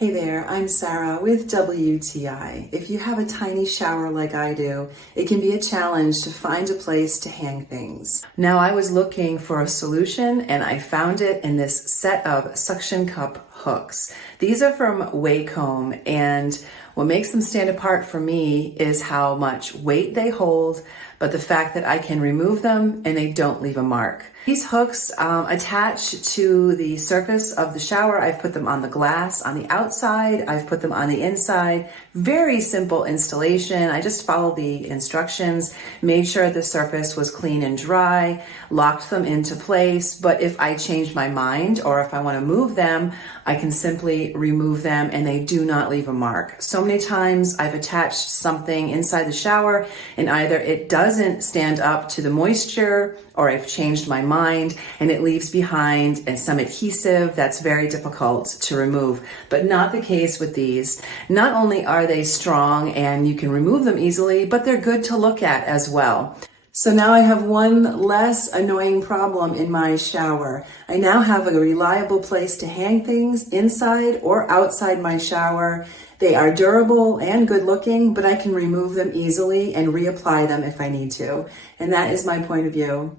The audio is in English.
Hey there, I'm Sarah with WTI. If you have a tiny shower like I do, it can be a challenge to find a place to hang things. Now I was looking for a solution and I found it in this set of suction cup hooks. These are from WAYCOM, and what makes them stand apart for me is how much weight they hold, but the fact that I can remove them and they don't leave a mark. These hooks attach to the surface of the shower. I've put them on the glass on the outside. I've put them on the inside. Very simple installation. I just followed the instructions, made sure the surface was clean and dry, locked them into place. But if I change my mind or if I want to move them, I can simply remove them and they do not leave a mark. So many times I've attached something inside the shower and either it doesn't stand up to the moisture or I've changed my mind and it leaves behind some adhesive that's very difficult to remove. But not the case with these. Not only are they strong and you can remove them easily, but they're good to look at as well. So now I have one less annoying problem in my shower. I now have a reliable place to hang things inside or outside my shower. They are durable and good looking, but I can remove them easily and reapply them if I need to. And that is my point of view.